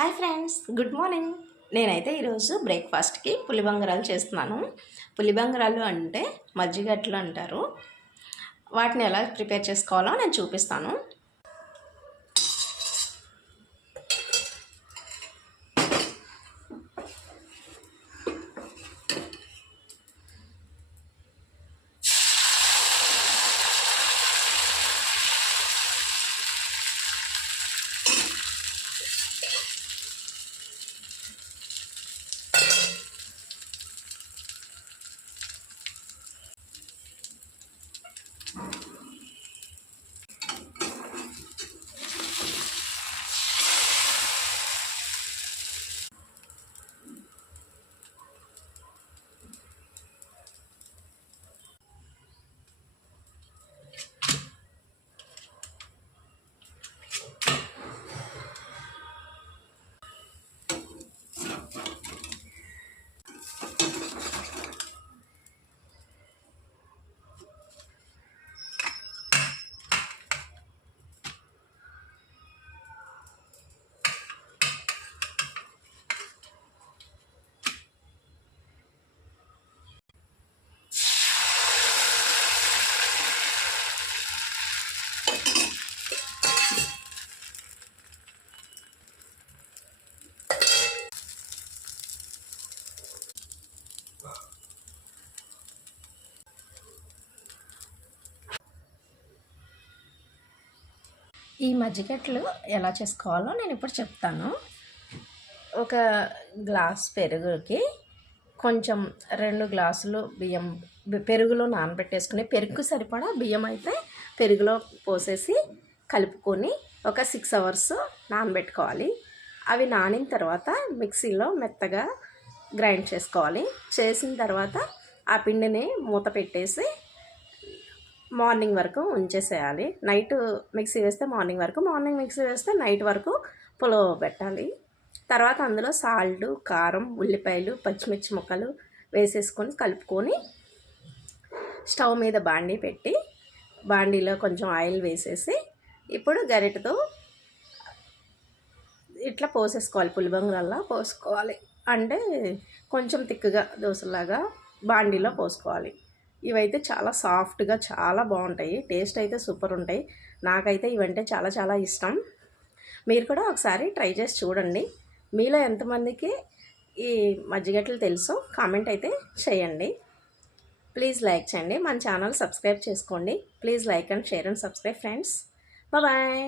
Hi friends, good morning. నేనైతే ఈరోజు బ్రేక్ఫాస్ట్కి పులిబంగరాలు చేస్తున్నాను. పులిబంగరాలు అంటే మజ్జిగట్లు అంటారు. వాటిని ఎలా ప్రిపేర్ చేసుకోవాలో నేను చూపిస్తాను. ఈ మజ్జిగట్లు ఎలా చేసుకోవాలో నేను ఇప్పుడు చెప్తాను. ఒక గ్లాస్ పెరుగుకి కొంచెం 2 గ్లాసులు బియ్యం పెరుగులో నానబెట్టేసుకుని, పెరుగుకు సరిపడా బియ్యం అయితే పెరుగులో పోసేసి కలుపుకొని ఒక 6 అవర్స్ నానబెట్టుకోవాలి. అవి నానిన తర్వాత మిక్సీలో మెత్తగా గ్రైండ్ చేసుకోవాలి. చేసిన తర్వాత ఆ పిండిని మూత పెట్టేసి మార్నింగ్ వరకు ఉంచేసేయాలి. నైట్ మిక్సీ వేస్తే మార్నింగ్ వరకు, మార్నింగ్ మిక్సీ వేస్తే నైట్ వరకు పులవ పెట్టాలి. తర్వాత అందులో సాల్ట్, కారం, ఉల్లిపాయలు, పచ్చిమిర్చి ముక్కలు వేసేసుకొని కలుపుకొని స్టవ్ మీద బాండీ పెట్టి బాండీలో కొంచెం ఆయిల్ వేసేసి ఇప్పుడు గరిటెతో ఇట్లా పోసేసుకోవాలి. పులిబంగరాల్లా పోసుకోవాలి. అంటే కొంచెం తిక్కుగా దోశలాగా బాండీలో పోసుకోవాలి. ఇవైతే చాలా సాఫ్ట్గా చాలా బాగుంటాయి. టేస్ట్ అయితే సూపర్ ఉంటాయి. నాకైతే ఇవంటే చాలా చాలా ఇష్టం. మీరు కూడా ఒకసారి ట్రై చేసి చూడండి. మీలో ఎంతమందికి ఈ మజ్జిగట్లు తెలుసో కామెంట్ అయితే చేయండి. ప్లీజ్ లైక్ చేయండి. మన ఛానల్ సబ్స్క్రైబ్ చేసుకోండి. Please like and share and subscribe friends. Bye.